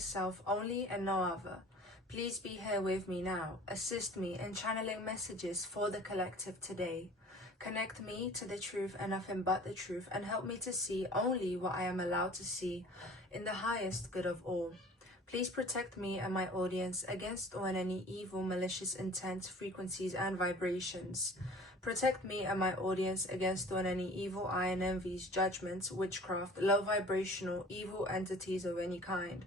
myself only and no other. Please be here with me now. Assist me in channeling messages for the collective today. Connect me to the truth and nothing but the truth, and help me to see only what I am allowed to see in the highest good of all. Please protect me and my audience against all and any evil, malicious intent, frequencies and vibrations. Protect me and my audience against all and any evil eye and envies, judgments, witchcraft, low vibrational, evil entities of any kind,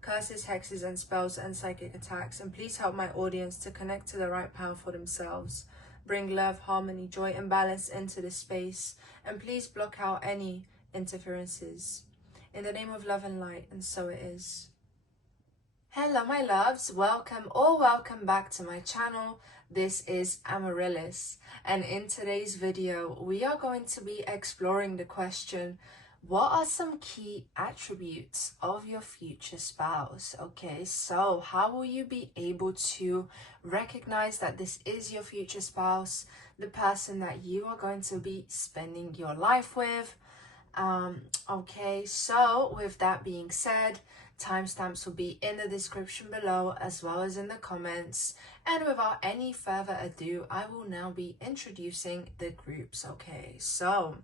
curses, hexes and spells and psychic attacks. And please help my audience to connect to the right power for themselves. Bring love, harmony, joy and balance into this space. And please block out any interferences. In the name of love and light, and so it is. Hello my loves, welcome or welcome back to my channel. This is Amaryllis, and in today's video we are going to be exploring the question, what are some key attributes of your future spouse? Okay, so how will you be able to recognize that this is your future spouse, the person that you are going to be spending your life with? Okay, so with that being said, timestamps will be in the description below as well as in the comments. And without any further ado, I will now be introducing the groups. Okay, so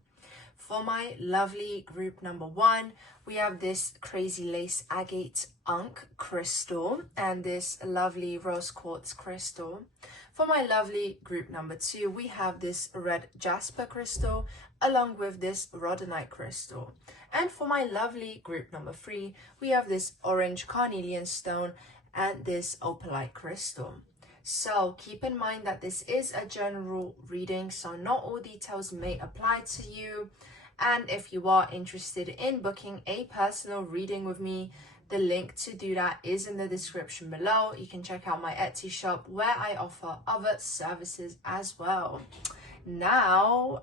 for my lovely group number 1, we have this crazy lace agate unk crystal and this lovely rose quartz crystal. For my lovely group number 2, we have this red jasper crystal along with this rhodonite crystal. And for my lovely group number 3, we have this orange carnelian stone and this opalite crystal. So keep in mind that this is a general reading, so not all details may apply to you. And if you are interested in booking a personal reading with me, the link to do that is in the description below. You can check out my Etsy shop where I offer other services as well. Now,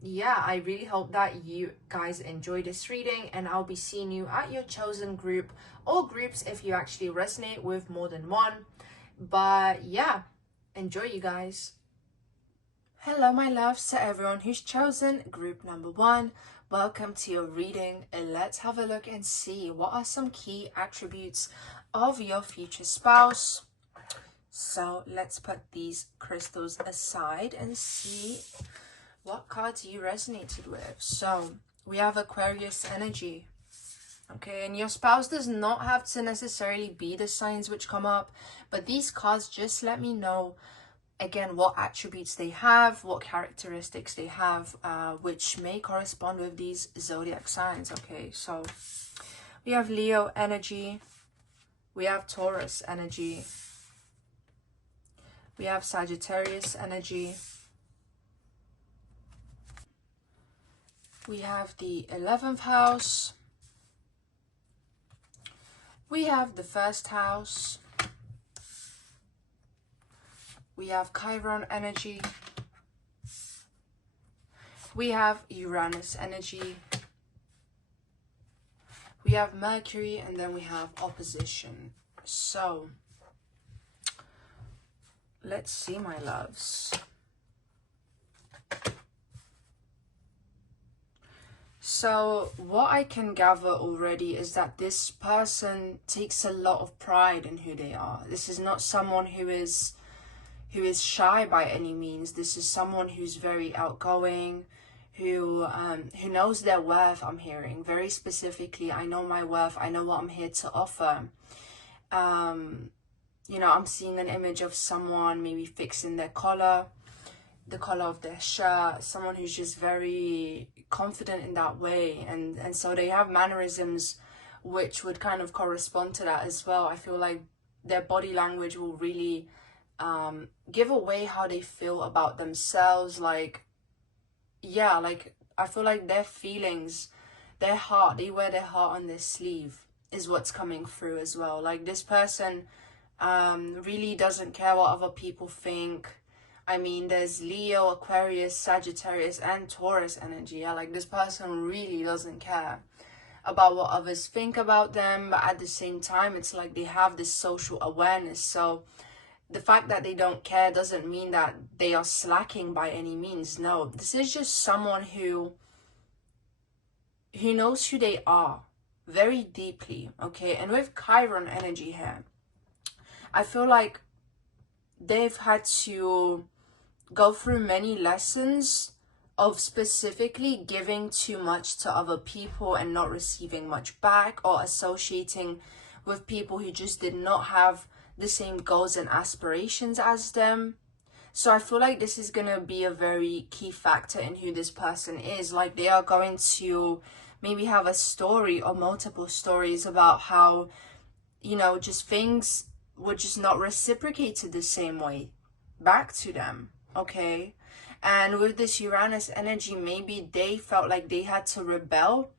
yeah, I really hope that you guys enjoy this reading, and I'll be seeing you at your chosen group or groups if you actually resonate with more than one. But yeah, enjoy you guys. Hello my loves, to everyone who's chosen group number 1, welcome to your reading, and let's have a look and see what are some key attributes of your future spouse. So let's put these crystals aside and see what cards you resonated with. So we have Aquarius energy. Okay, and your spouse does not have to necessarily be the signs which come up, but these cards just let me know again what attributes they have, what characteristics they have, which may correspond with these zodiac signs. Okay, so we have Leo energy, we have Taurus energy, we have Sagittarius energy, we have the 11th house, we have the 1st house, we have Chiron energy, we have Uranus energy, we have Mercury, and then we have opposition. So let's see my loves. So what I can gather already is that this person takes a lot of pride in who they are. This is not someone who is shy by any means. This is someone who's very outgoing, who knows their worth. I'm hearing very specifically, I know my worth, I know what I'm here to offer. You know, I'm seeing an image of someone maybe fixing their collar, the collar of their shirt, someone who's just very confident in that way, and so they have mannerisms which would kind of correspond to that as well. I feel like their body language will really give away how they feel about themselves. Like, yeah, like I feel like their feelings, their heart, they wear their heart on their sleeve is what's coming through as well. Like this person really doesn't care what other people think. I mean, there's Leo, Aquarius, Sagittarius and Taurus energy. Yeah, like this person really doesn't care about what others think about them, but at the same time it's like they have this social awareness. So the fact that they don't care doesn't mean that they are slacking by any means. No, this is just someone who knows who they are. very deeply, okay? And with Chiron energy here, I feel like they've had to go through many lessons of specifically giving too much to other people and not receiving much back, or associating with people who just did not have the same goals and aspirations as them. So I feel like this is going to be a very key factor in who this person is. Like, they are going to maybe have a story or multiple stories about how, you know, just things were just not reciprocated the same way back to them, okay? And with this Uranus energy, maybe they felt like they had to rebel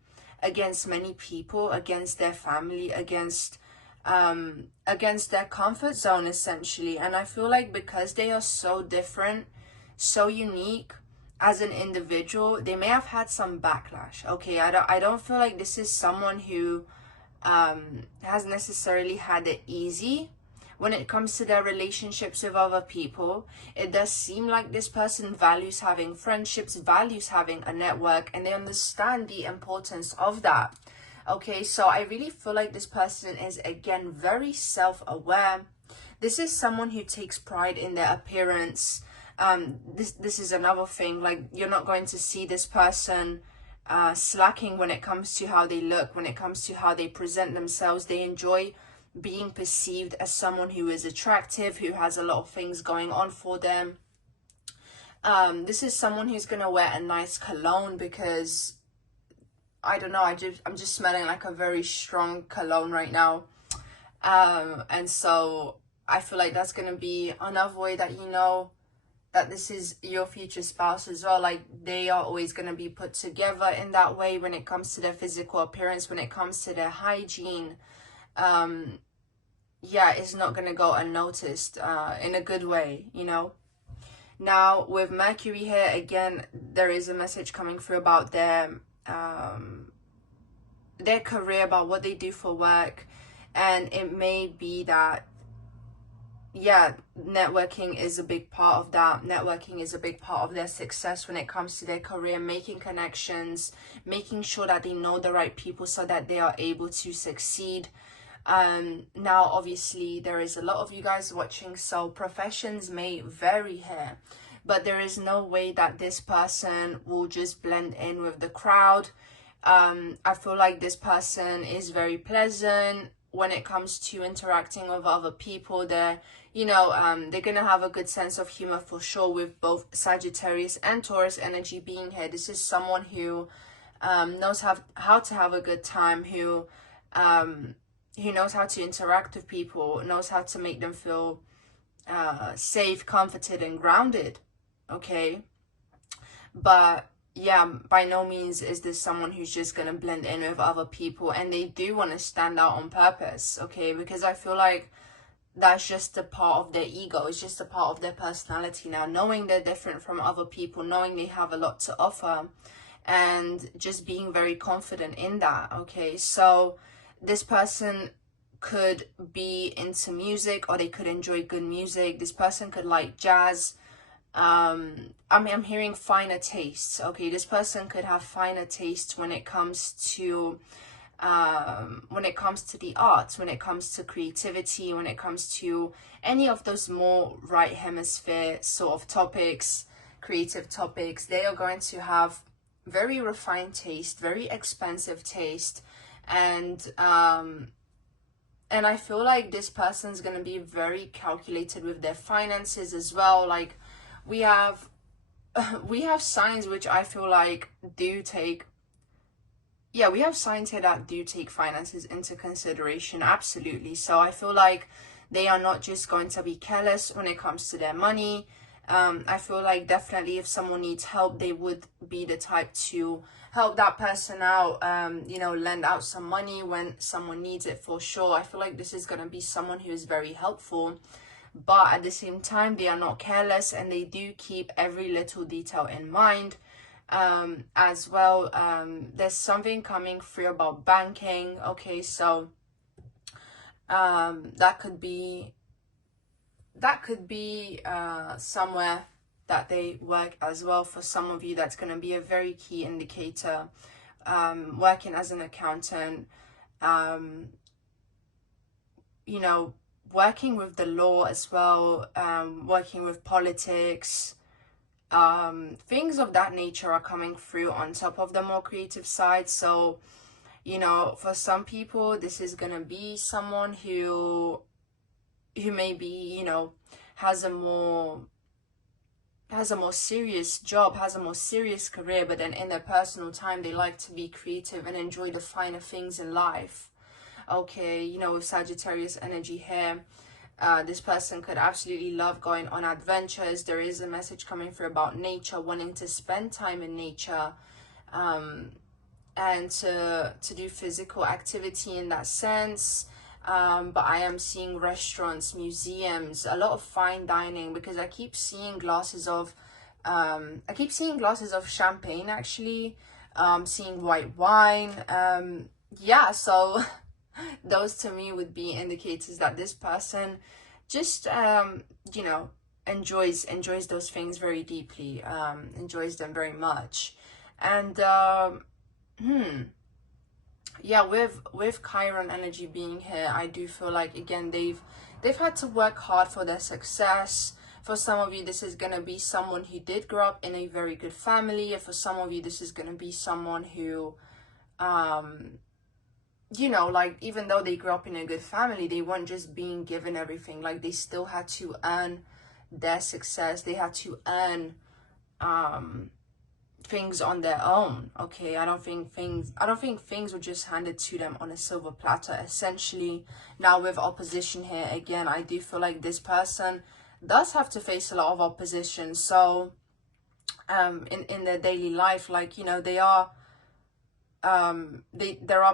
against many people, against their family, against their comfort zone, essentially. And I feel like because they are so different, so unique as an individual, they may have had some backlash, okay? I don't feel like this is someone who has necessarily had it easy when it comes to their relationships with other people. It does seem like this person values having friendships, values having a network, and they understand the importance of that. Okay, so I really feel like this person is, again, very self-aware. This is someone who takes pride in their appearance. This is another thing. Like, you're not going to see this person slacking when it comes to how they look, when it comes to how they present themselves. They enjoy being perceived as someone who is attractive, who has a lot of things going on for them. This is someone who's gonna wear a nice cologne because, I don't know, I'm just smelling like a very strong cologne right now. And so I feel like that's gonna be another way that you know that this is your future spouse as well. Like, they are always gonna be put together in that way when it comes to their physical appearance, when it comes to their hygiene. Yeah, it's not gonna go unnoticed in a good way, you know. Now with Mercury here, again, there is a message coming through about their career, about what they do for work. And it may be that, yeah, networking is a big part of that. Networking is a big part of their success when it comes to their career, making connections, making sure that they know the right people so that they are able to succeed. Now obviously there is a lot of you guys watching, so professions may vary here, but there is no way that this person will just blend in with the crowd. I feel like this person is very pleasant when it comes to interacting with other people. They're, you know, they're gonna have a good sense of humor for sure, with both Sagittarius and Taurus energy being here. This is someone who knows how to have a good time, who knows how to interact with people, knows how to make them feel safe, comforted, and grounded, okay? But yeah, by no means is this someone who's just gonna blend in with other people, and they do want to stand out on purpose, okay? Because I feel like that's just a part of their ego, it's just a part of their personality now, knowing they're different from other people, knowing they have a lot to offer, and just being very confident in that, okay? So this person could be into music, or they could enjoy good music. This person could like jazz. I'm hearing finer tastes, okay? This person could have finer tastes when it comes to the arts, when it comes to creativity, when it comes to any of those more right hemisphere sort of topics, creative topics. They are going to have very refined taste, very expensive taste, and I feel like this person's gonna be very calculated with their finances as well. Like, we have signs which I feel like do take, yeah, we have signs here that do take finances into consideration, absolutely. So I feel like they are not just going to be careless when it comes to their money. I feel like definitely if someone needs help, they would be the type to help that person out, you know, lend out some money when someone needs it for sure. I feel like this is going to be someone who is very helpful, but at the same time, they are not careless, and they do keep every little detail in mind. As well, there's something coming through about banking, okay? So that could be somewhere that they work as well. For some of you, that's going to be a very key indicator. Working as an accountant, you know, working with the law as well, working with politics, things of that nature are coming through on top of the more creative side. So, you know, for some people, this is gonna be someone who maybe, you know, has a more serious job, has a more serious career, but then in their personal time they like to be creative and enjoy the finer things in life. Okay, you know, with Sagittarius energy here, this person could absolutely love going on adventures. There is a message coming through about nature, wanting to spend time in nature, and to do physical activity in that sense. But I am seeing restaurants, museums, a lot of fine dining, because I keep seeing glasses of champagne, actually, seeing white wine. Yeah, so those to me would be indicators that this person just you know, enjoys those things very deeply, enjoys them very much. And yeah, with Chiron energy being here, I do feel like, again, they've had to work hard for their success. For some of you, this is going to be someone who did grow up in a very good family. And for some of you, this is going to be someone who, you know, like, even though they grew up in a good family, they weren't just being given everything. Like, they still had to earn their success. They had to earn things on their own. Okay, I don't think things were just handed to them on a silver platter, essentially. Now, with opposition here, again, I do feel like this person does have to face a lot of opposition. So in their daily life, like, you know, there are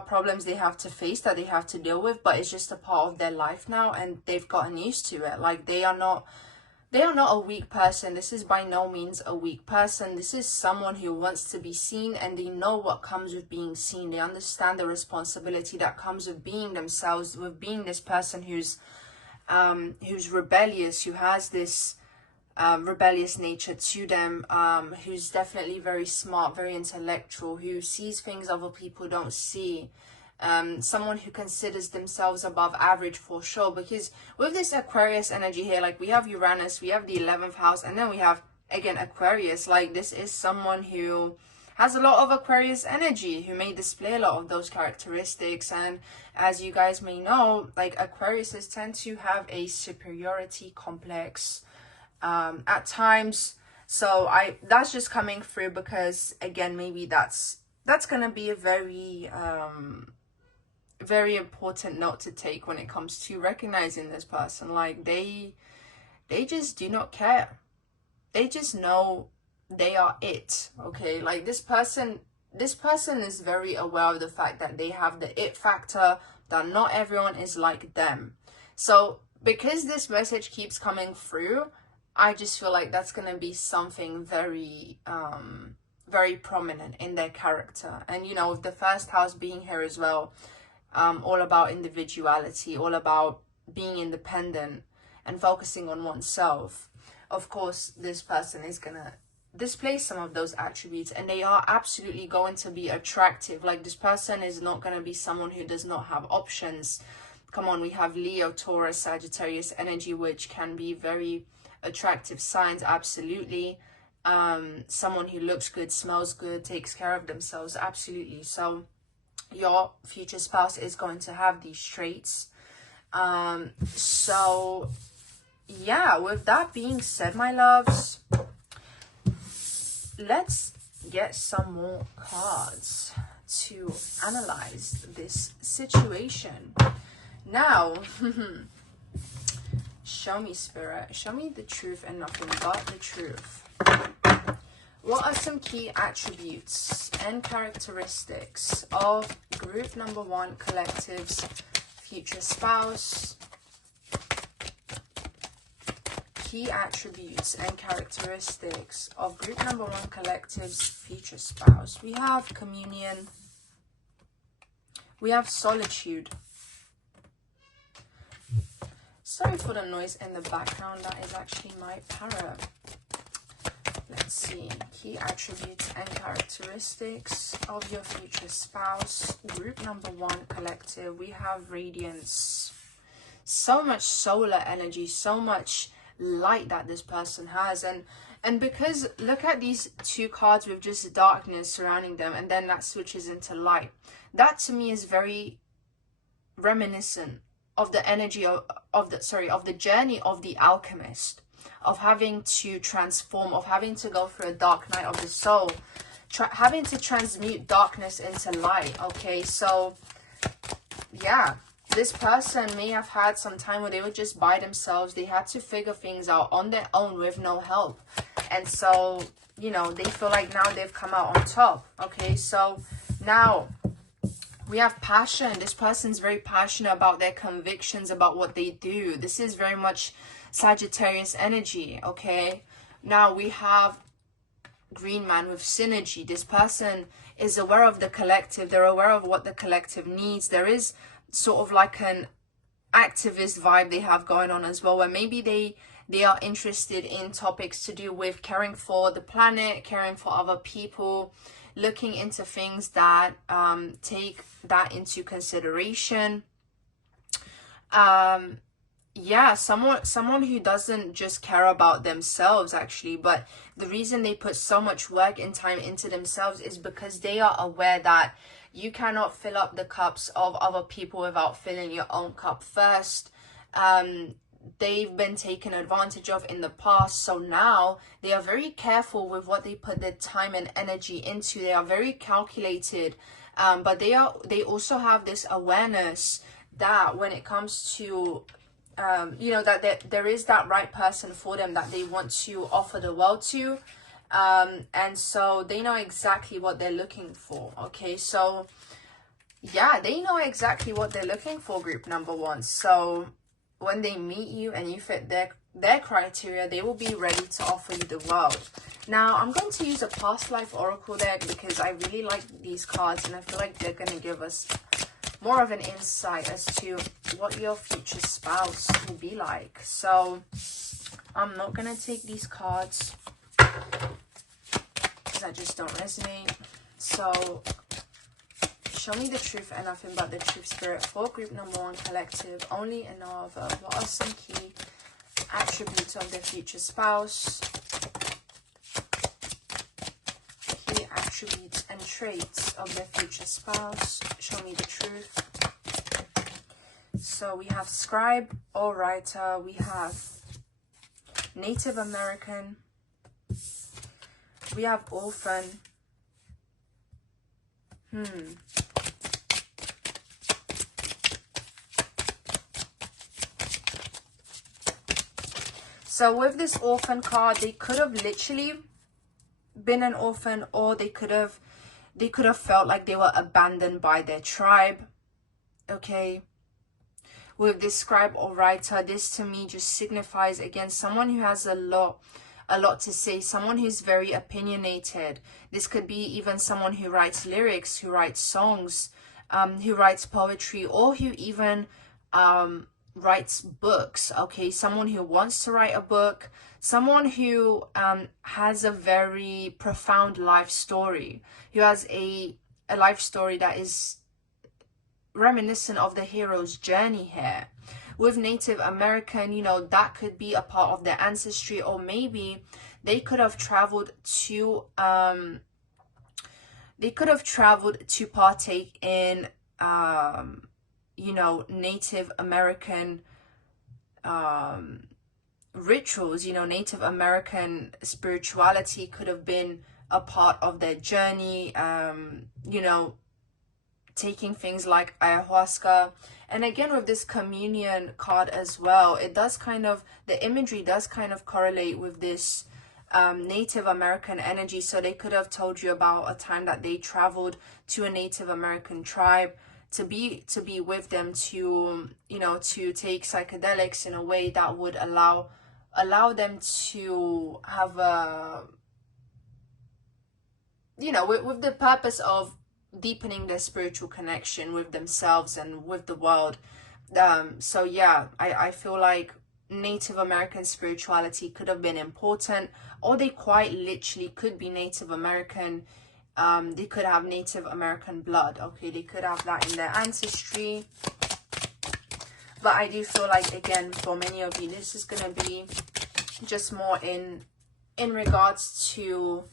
problems they have to face, that they have to deal with, but it's just a part of their life now, and they've gotten used to it. Like, they are not a weak person. This is by no means a weak person. This is someone who wants to be seen, and they know what comes with being seen. They understand the responsibility that comes with being themselves, with being this person who's rebellious, who has this rebellious nature to them, who's definitely very smart, very intellectual, who sees things other people don't see. Someone who considers themselves above average, for sure, because with this Aquarius energy here, like, we have Uranus, we have the 11th house, and then we have, again, Aquarius. Like, this is someone who has a lot of Aquarius energy, who may display a lot of those characteristics. And as you guys may know, like, Aquariuses tend to have a superiority complex at times. So that's just coming through because, again, maybe that's gonna be a very very important note to take when it comes to recognizing this person. Like, they just do not care. They just know they are it. Okay, like, this person is very aware of the fact that they have the it factor, that not everyone is like them. So because this message keeps coming through, I just feel like that's gonna be something very very prominent in their character. And, you know, with the first house being here as well, all about individuality, all about being independent and focusing on oneself. Of course, this person is gonna display some of those attributes, and they are absolutely going to be attractive. Like, this person is not going to be someone who does not have options. Come on, we have Leo, Taurus, Sagittarius energy, which can be very attractive signs, absolutely. Someone who looks good, smells good, takes care of themselves, absolutely. So your future spouse is going to have these traits. So yeah, with that being said, my loves, let's get some more cards to analyze this situation. Now, show me, Spirit, show me the truth and nothing but the truth. What are some key attributes and characteristics of group number 1 collective's future spouse? Key attributes and characteristics of group number 1 collective's future spouse. We have communion. We have solitude. Sorry for the noise in the background. That is actually my parrot. Let's see. Key attributes and characteristics of your future spouse. Group number 1, collective. We have radiance. So much solar energy, so much light that this person has. And because look at these 2 cards with just darkness surrounding them, and then that switches into light. That to me is very reminiscent of the energy of the journey of the alchemist, of having to transform, of having to go through a dark night of the soul, having to transmute darkness into light. Okay, so yeah, this person may have had some time where they were just by themselves. They had to figure things out on their own with no help. And so, you know, they feel like now they've come out on top. Okay, so now we have passion. This person's very passionate about their convictions, about what they do. This is very much Sagittarius energy. Okay, now we have green man with synergy. This person is aware of the collective. They're aware of what the collective needs. There is sort of like an activist vibe they have going on as well, where maybe they are interested in topics to do with caring for the planet, caring for other people, looking into things that take that into consideration. Yeah, someone who doesn't just care about themselves actually, but the reason they put so much work and time into themselves is because they are aware that you cannot fill up the cups of other people without filling your own cup first. They've been taken advantage of in the past, so now they are very careful with what they put their time and energy into. They are very calculated, but they also have this awareness that when it comes to you know, that there is that right person for them that they want to offer the world to, and so they know exactly what they're looking for. Okay, so yeah, they know exactly what they're looking for, group number 1. So when they meet you and you fit their criteria, they will be ready to offer you the world. Now I'm going to use a past life oracle deck because I really like these cards and I feel like they're going to give us more of an insight as to what your future spouse will be like. So I'm not going to take these cards because I just don't resonate. So show me the truth and nothing but the truth, spirit, for group number 1, collective, only and no other. What are some key attributes of their future spouse? Key attributes and traits of their future spouse. Show me the truth. So we have scribe or writer. We have Native American. We have orphan. So with this orphan card, they could have literally been an orphan, or they could have felt like they were abandoned by their tribe. Okay, with this scribe or writer, this to me just signifies again someone who has a lot to say, someone who's very opinionated. This could be even someone who writes lyrics, who writes songs, who writes poetry, or who even writes books. Okay, someone who wants to write a book, someone who has a very profound life story, who has a life story that is reminiscent of the hero's journey here. With Native American, you know, that could be a part of their ancestry, or maybe they could have traveled to partake in you know, Native American rituals. You know, Native American spirituality could have been a part of their journey. You know, taking things like ayahuasca. And again, with this communion card as well, it does kind of, the imagery does kind of correlate with this Native American energy. So they could have told you about a time that they traveled to a Native American tribe to be with them, to, you know, to take psychedelics in a way that would allow them to have a, you know, with the purpose of deepening their spiritual connection with themselves and with the world. So yeah, I feel like Native American spirituality could have been important, or they quite literally could be Native American. They could have Native American blood. Okay, they could have that in their ancestry. But I do feel like, again, for many of you, this is going to be just more in regards to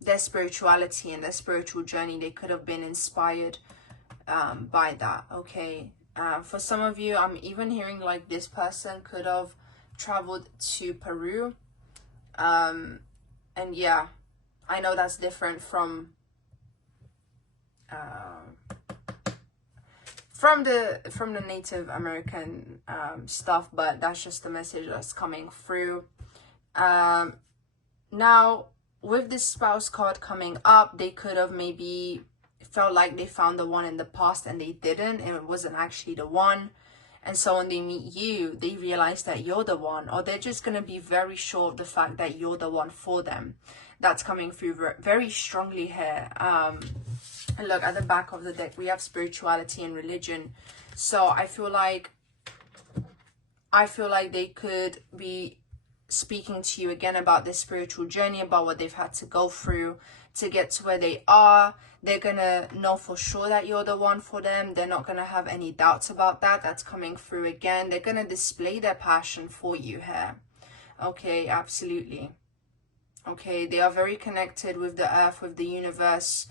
their spirituality and their spiritual journey. They could have been inspired by that. Okay, for some of you, I'm even hearing like this person could have traveled to Peru. And yeah, I know that's different from the Native American stuff, but that's just the message that's coming through. Now, with this spouse card coming up, they could have maybe felt like they found the one in the past and they didn't, and it wasn't actually the one. And so when they meet you, they realize that you're the one, or they're just going to be very sure of the fact that you're the one for them. That's coming through very strongly here. And look, at the back of the deck, we have spirituality and religion. So I feel like they could be speaking to you again about this spiritual journey, about what they've had to go through to get to where they are. They're gonna know for sure that you're the one for them. They're not gonna have any doubts about that. That's coming through again. They're gonna display their passion for you here. Okay, absolutely. Okay, they are very connected with the earth, with the universe.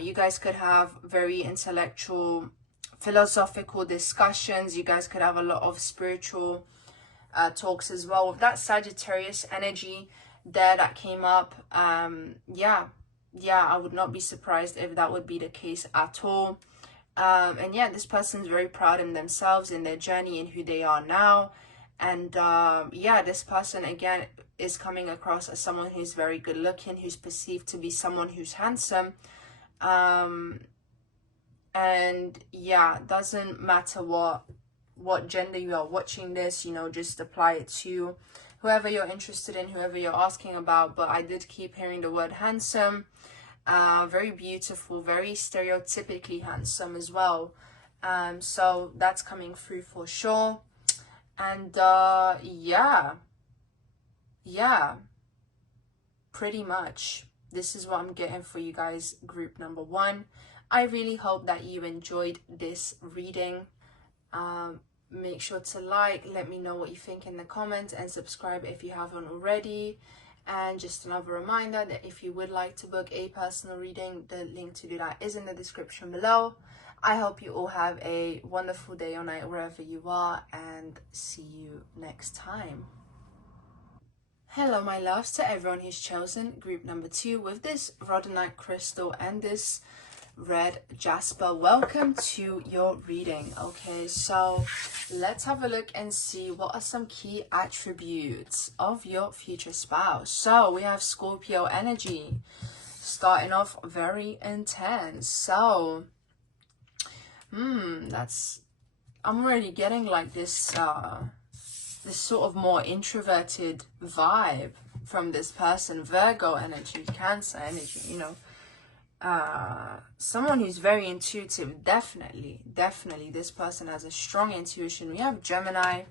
You guys could have very intellectual, philosophical discussions. You guys could have a lot of spiritual talks as well. With that Sagittarius energy there that came up, yeah, I would not be surprised if that would be the case at all. And yeah, this person's very proud in themselves, in their journey, and who they are now. And yeah, this person again is coming across as someone who's very good looking, who's perceived to be someone who's handsome. And yeah, doesn't matter what gender you are watching this, you know, just apply it to whoever you're interested in, whoever you're asking about. But I did keep hearing the word handsome. Very beautiful, very stereotypically handsome as well. So that's coming through for sure. And yeah, pretty much this is what I'm getting for you guys, group number 1. I really hope that you enjoyed this reading. Make sure to like, let me know what you think in the comments, and subscribe if you haven't already. And just another reminder that if you would like to book a personal reading, the link to do that is in the description below. I hope you all have a wonderful day or night wherever you are, and see you next time. Hello my loves, to everyone who's chosen group number 2 with this rhodonite crystal and this red jasper. Welcome to your reading. Okay, so let's have a look and see what are some key attributes of your future spouse. So we have Scorpio energy, starting off very intense. So I'm already getting like this this sort of more introverted vibe from this person. Virgo energy, Cancer energy, you know, someone who's very intuitive. Definitely this person has a strong intuition. We have Gemini,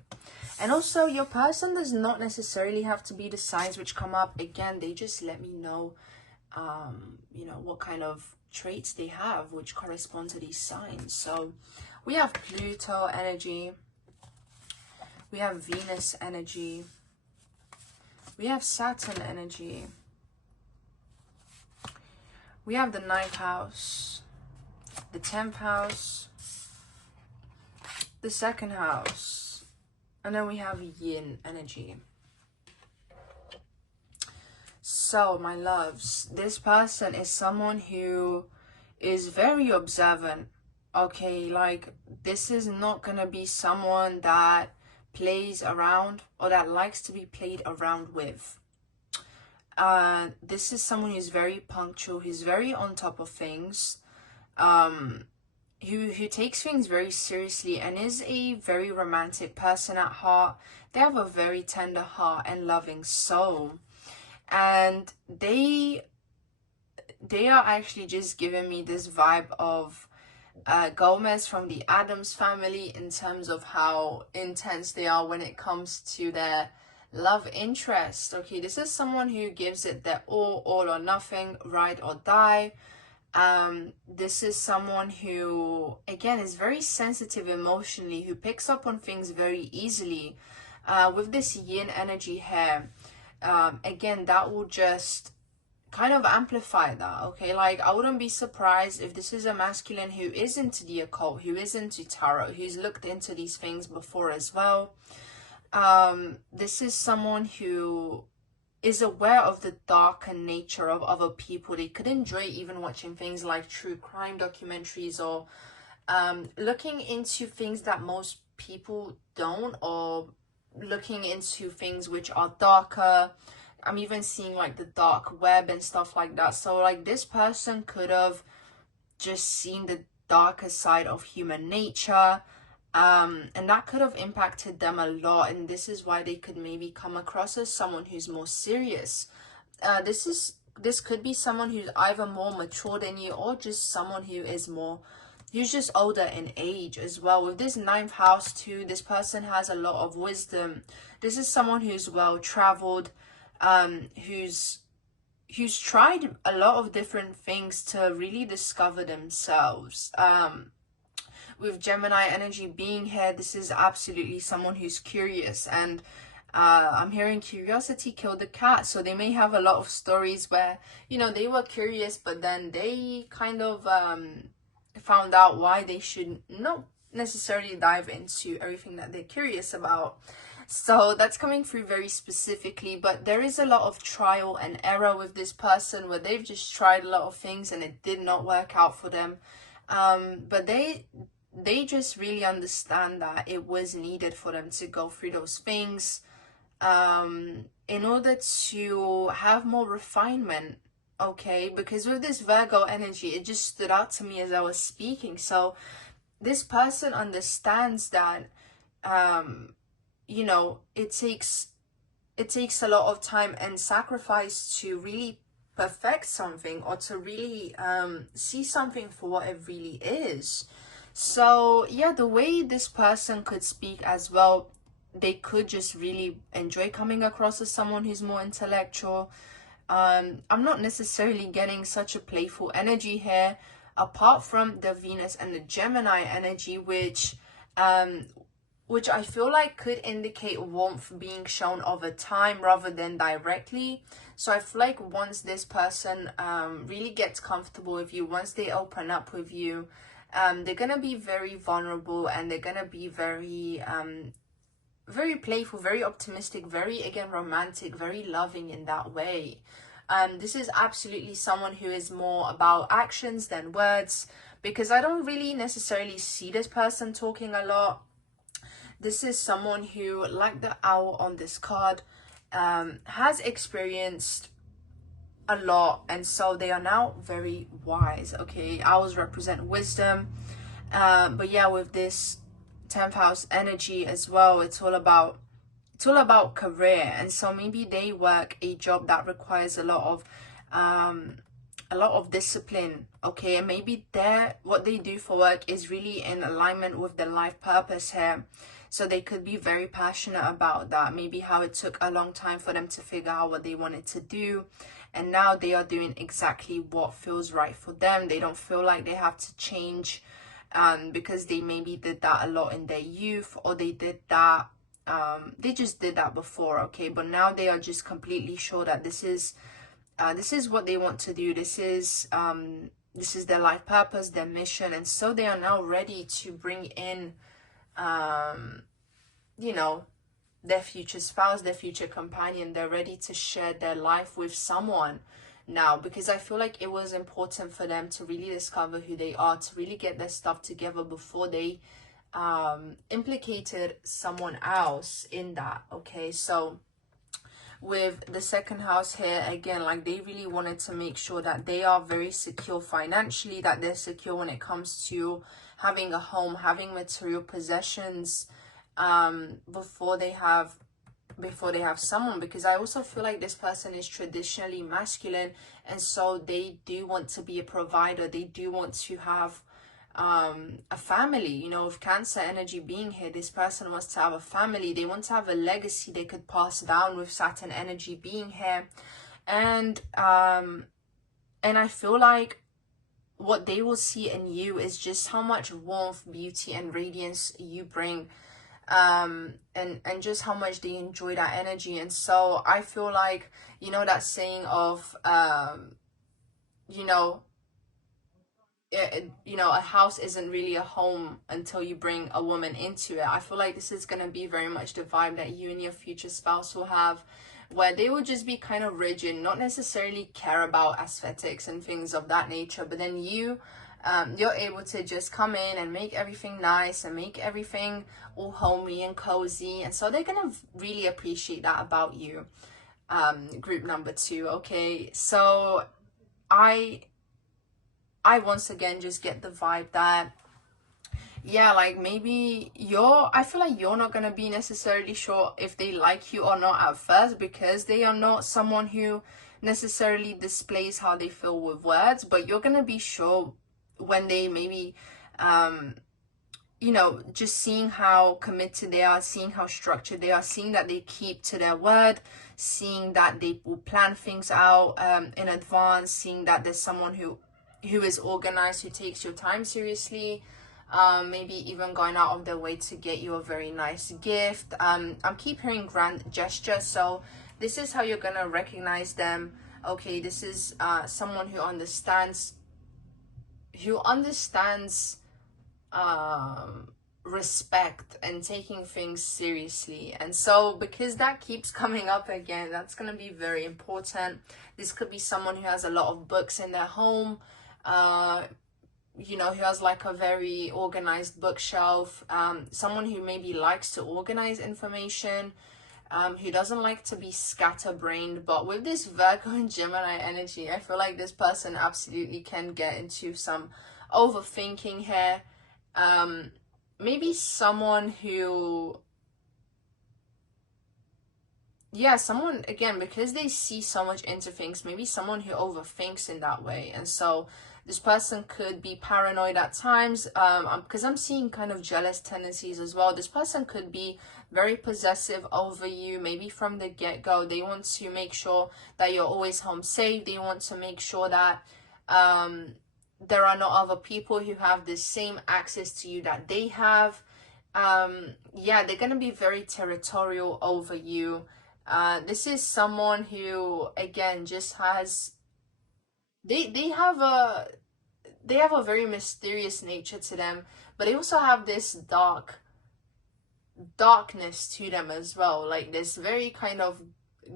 and also your person does not necessarily have to be the signs which come up. Again, they just let me know you know, what kind of traits they have which correspond to these signs. So we have Pluto energy, we have Venus energy, we have Saturn energy, we have the 9th house, the 10th house, the 2nd house, and then we have Yin energy. So my loves, this person is someone who is very observant. Okay, like this is not gonna be someone that plays around or that likes to be played around with. This is someone who's very punctual, who's very on top of things, who takes things very seriously, and is a very romantic person at heart. They have a very tender heart and loving soul, and they are actually just giving me this vibe of Gomez, from the Addams family, in terms of how intense they are when it comes to their love interest. Okay, this is someone who gives it their all or nothing, ride or die. This is someone who, again, is very sensitive emotionally, who picks up on things very easily. With this yin energy here, again, that will just kind of amplify that. Okay, like I wouldn't be surprised if this is a masculine who is into the occult, who is into tarot, who's looked into these things before as well. This is someone who is aware of the darker nature of other people. They could enjoy even watching things like true crime documentaries, or looking into things that most people don't, or looking into things which are darker. I'm even seeing like the dark web and stuff like that. So like this person could have just seen the darker side of human nature, and that could have impacted them a lot, and this is why they could maybe come across as someone who's more serious. This could be someone who's either more mature than you, or just someone who's just older in age as well. With this 9th house too, this person has a lot of wisdom. This is someone who's well traveled, who's tried a lot of different things to really discover themselves. With Gemini energy being here, this is absolutely someone who's curious, and I'm hearing curiosity killed the cat. So they may have a lot of stories where, you know, they were curious, but then they kind of found out why they should not necessarily dive into everything that they're curious about. So that's coming through very specifically, but there is a lot of trial and error with this person, where they've just tried a lot of things and it did not work out for them. But they just really understand that it was needed for them to go through those things, in order to have more refinement. Okay, because with this Virgo energy, it just stood out to me as I was speaking. So this person understands that, you know, it takes a lot of time and sacrifice to really perfect something, or to really see something for what it really is. So yeah, the way this person could speak as well, they could just really enjoy coming across as someone who's more intellectual. I'm not necessarily getting such a playful energy here, apart from the Venus and the Gemini energy, which I feel like could indicate warmth being shown over time rather than directly. So I feel like once this person really gets comfortable with you, once they open up with you, they're gonna be very vulnerable, and they're gonna be very very playful, very optimistic, very, again, romantic, very loving in that way. This is absolutely someone who is more about actions than words, because I don't really necessarily see this person talking a lot. This is someone who, like the owl on this card, has experienced a lot, and so they are now very wise. Okay, owls represent wisdom, but yeah, with this 10th house energy as well, it's all about career. And so maybe they work a job that requires a lot of discipline. Okay, and maybe what they do for work is really in alignment with their life purpose here. So they could be very passionate about that. Maybe how it took a long time for them to figure out what they wanted to do, and now they are doing exactly what feels right for them. They don't feel like they have to change, because they maybe did that a lot in their youth, or they did that, they just did that before. Okay, but now they are just completely sure that this is what they want to do. This is their life purpose, their mission, and so they are now ready to bring in you know, their future spouse, their future companion. They're ready to share their life with someone now, because I feel like it was important for them to really discover who they are, to really get their stuff together before they implicated someone else in that. Okay, so with the 2nd house here, again, like they really wanted to make sure that they are very secure financially, that they're secure when it comes to having a home, having material possessions, before they have someone. Because I also feel like this person is traditionally masculine, and so they do want to be a provider. They do want to have a family. You know, with Cancer energy being here, this person wants to have a family. They want to have a legacy they could pass down with Saturn energy being here. And I feel like what they will see in you is just how much warmth, beauty, and radiance you bring, and just how much they enjoy that energy. And so I feel like, you know, that saying of you know, you know, a house isn't really a home until you bring a woman into it. I feel like this is going to be very much the vibe that you and your future spouse will have, where they will just be kind of rigid, not necessarily care about aesthetics and things of that nature, but then you're able to just come in and make everything nice and make everything all homey and cozy. And so they're gonna really appreciate that about you. Group number 2. Okay, so I once again just get the vibe that, yeah, like maybe I feel like you're not gonna be necessarily sure if they like you or not at first, because they are not someone who necessarily displays how they feel with words, but you're gonna be sure when they maybe you know, just seeing how committed they are, seeing how structured they are, seeing that they keep to their word, seeing that they will plan things out in advance, seeing that there's someone who is organized, who takes your time seriously, maybe even going out of their way to get you a very nice gift. I'm keep hearing grand gesture, so this is how you're gonna recognize them. Okay, this is someone who understands respect and taking things seriously. And so because that keeps coming up again, that's going to be very important. This could be someone who has a lot of books in their home, you know, who has like a very organized bookshelf, someone who maybe likes to organize information, who doesn't like to be scatterbrained. But with this Virgo and Gemini energy, I feel like this person absolutely can get into some overthinking here. Maybe someone who, yeah, someone, again, because they see so much into things, maybe someone who overthinks in that way. And so this person could be paranoid at times, because I'm seeing kind of jealous tendencies as well. This person could be very possessive over you, maybe from the get-go. They want to make sure that you're always home safe. They want to make sure that there are no other people who have the same access to you that they have. Yeah, they're going to be very territorial over you. This is someone who, again, just has, they have a very mysterious nature to them, but they also have this darkness to them as well, like this very kind of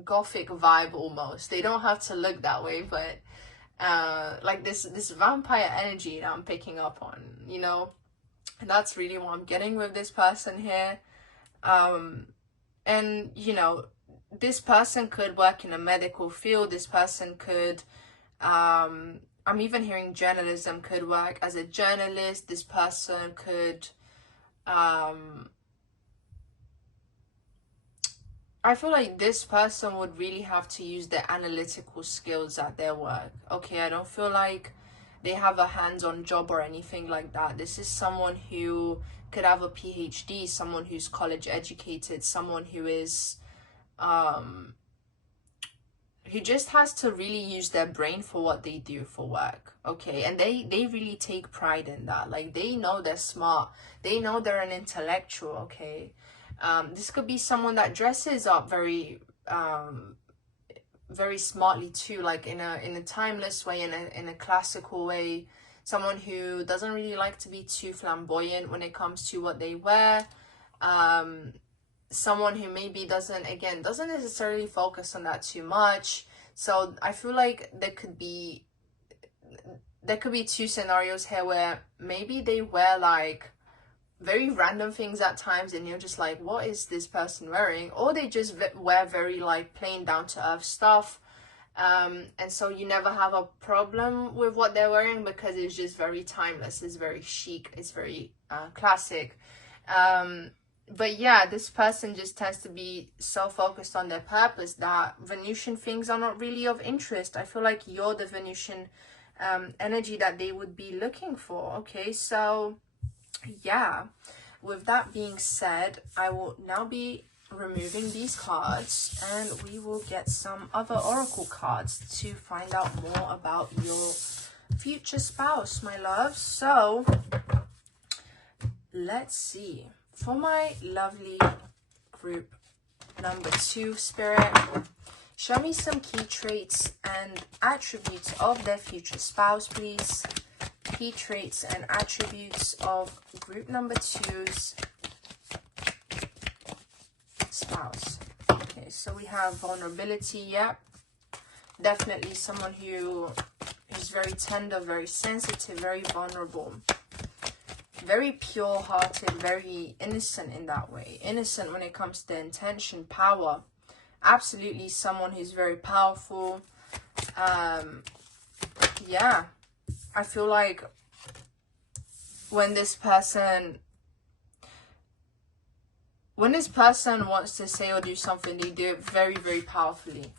gothic vibe almost. They don't have to look that way, but like this vampire energy that I'm picking up on, you know. And that's really what I'm getting with this person here. And you know, this person could work in a medical field. This person could, I'm even hearing journalism, could work as a journalist. This person could, I feel like this person would really have to use their analytical skills at their work. Okay, I don't feel like they have a hands-on job or anything like that. This is someone who could have a PhD, someone who's college educated, someone who is, who just has to really use their brain for what they do for work. Okay, and they really take pride in that. Like, they know they're smart. They know they're an intellectual, okay? This could be someone that dresses up very very smartly too, like in a timeless way, in a classical way. Someone who doesn't really like to be too flamboyant when it comes to what they wear. Someone who maybe doesn't necessarily focus on that too much. So I feel like there could be two scenarios here where maybe they wear like very random things at times and you're just like, what is this person wearing? Or they just wear very like plain down to earth stuff, and so you never have a problem with what they're wearing because it's just very timeless, it's very chic, it's very classic. But yeah, this person just tends to be so focused on their purpose that Venusian things are not really of interest. I feel like you're the Venusian energy that they would be looking for. Okay, so yeah, with that being said, I will now be removing these cards, and we will get some other oracle cards to find out more about your future spouse, my love. So let's see. For my lovely group number 2, Spirit, show me some key traits and attributes of their future spouse, please. Key traits and attributes of group number 2's spouse. Okay, so we have vulnerability. Yep, definitely someone who is very tender, very sensitive, very vulnerable, very pure-hearted, very innocent in that way. Innocent when it comes to intention, power. Absolutely someone who's very powerful. Yeah, I feel like when this person wants to say or do something, they do it very, very powerfully.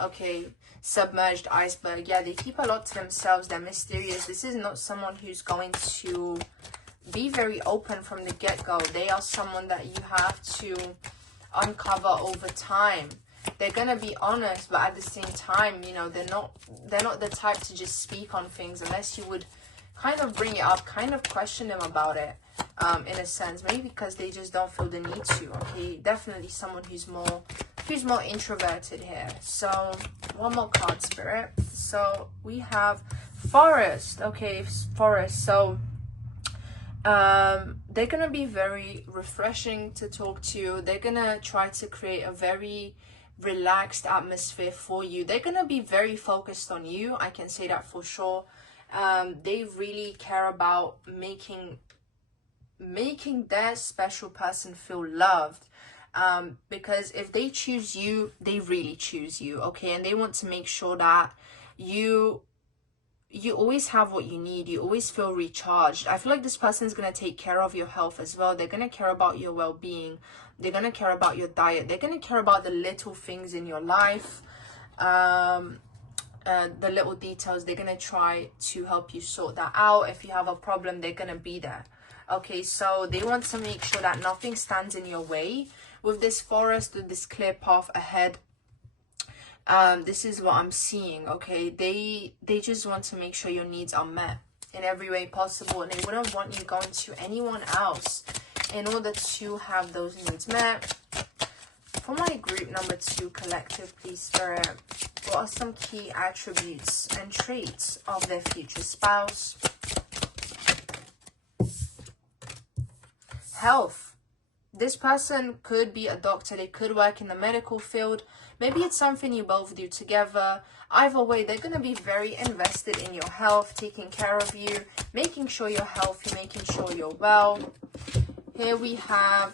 Okay, submerged iceberg. Yeah, they keep a lot to themselves. They're mysterious. This is not someone who's going to be very open from the get-go. They are someone that you have to uncover over time. They're gonna be honest, but at the same time, you know, they're not the type to just speak on things unless you would kind of bring it up, kind of question them about it, in a sense, maybe because they just don't feel the need to. Okay, definitely someone who's more introverted here. So one more card, Spirit. So we have Forest. Okay, Forest. So they're gonna be very refreshing to talk to. They're gonna try to create a very relaxed atmosphere for you. They're gonna be very focused on you, I can say that for sure. They really care about making their special person feel loved, because if they choose you, they really choose you. Okay, and they want to make sure that you always have what you need. You always feel recharged. I feel like this person is going to take care of your health as well. They're going to care about your well-being. They're going to care about your diet. They're going to care about the little things in your life, the little details. They're going to try to help you sort that out. If you have a problem, they're going to be there. Okay, so they want to make sure that nothing stands in your way. With this Forest, with this clear path ahead, this is what I'm seeing. Okay, they just want to make sure your needs are met in every way possible, and they wouldn't want you going to anyone else in order to have those needs met. For my group number 2 collective, please, Spirit, what are some key attributes and traits of their future spouse? Health. This person could be a doctor. They could work in the medical field. Maybe it's something you both do together. Either way, they're going to be very invested in your health, taking care of you, making sure you're healthy, making sure you're well. Here we have